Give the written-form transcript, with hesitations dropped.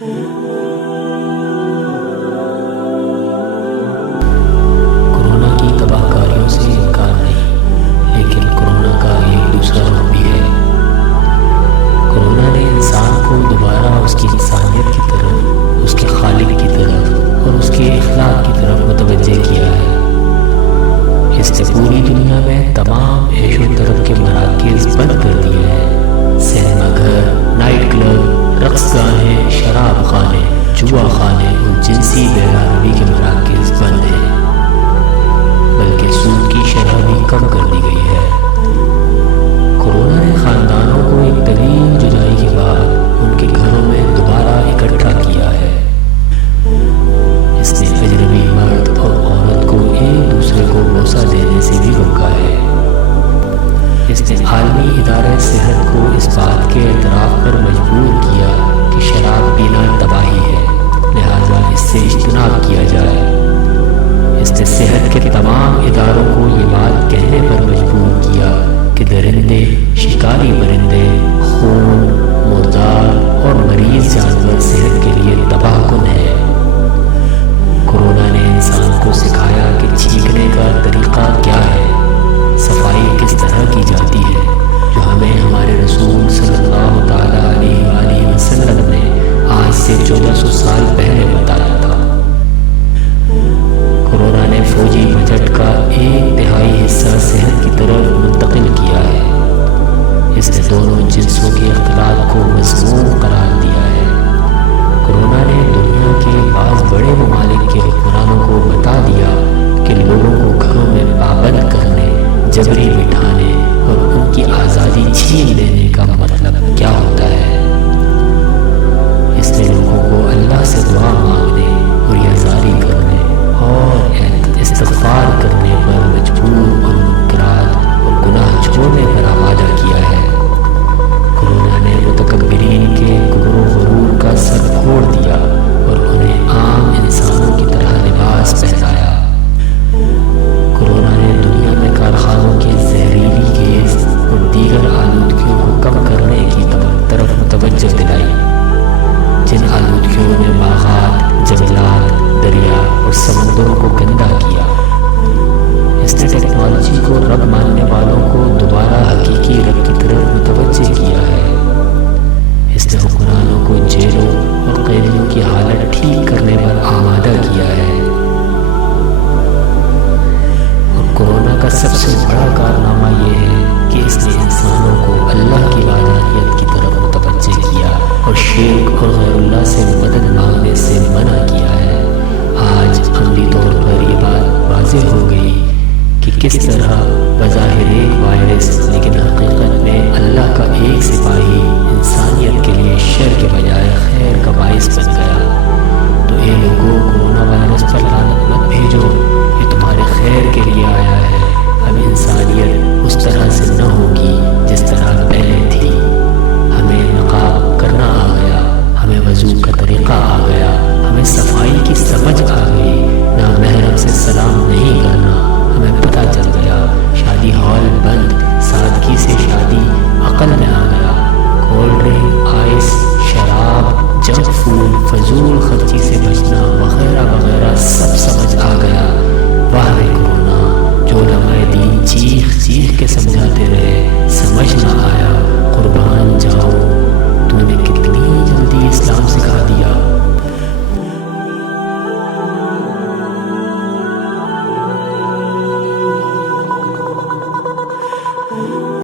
Corona की तबाहकारियों से इनकार नहीं, लेकिन कोरोना का एक दूसरा रुख भी है। कोरोना ने इंसान को दोबारा उसकी इंसानियत की तरफ, उसके खालिक की तरफ और उसके इखलाक की तरफ मुतवज्जे किया है। इसने पूरी दुनिया में तमाम ऐशो तरफ के मराकज़ बंद कर दिए हैं। सिनेमा घर, नाइट क्लब, रक्स गाहें, शराब खाने, जुआ खाने और जिनसी बेराहमी के मराकज़ बंद हैं, बल्कि सूद की शरह भी कम कर दी गई है। कोरोना ने ख़ानदानों को एक तवील जुदाई के बाद उनके घरों में दोबारा इकट्ठा किया है। इसने अजनबी मर्द और औरत को एक दूसरे को बोसा देने से भी रोका है। इसने आलमी इदारे सेहत को इस बात के एतराफ़ पर मजबूर किया कि शराब पीना तबाही है, लिहाजा इससे इज्तनाब किया जाए। इसने सेहत के तमाम इदारों को ये बात कहने पर मजबूर किया कि दरिंदे, शिकारी परिंदे,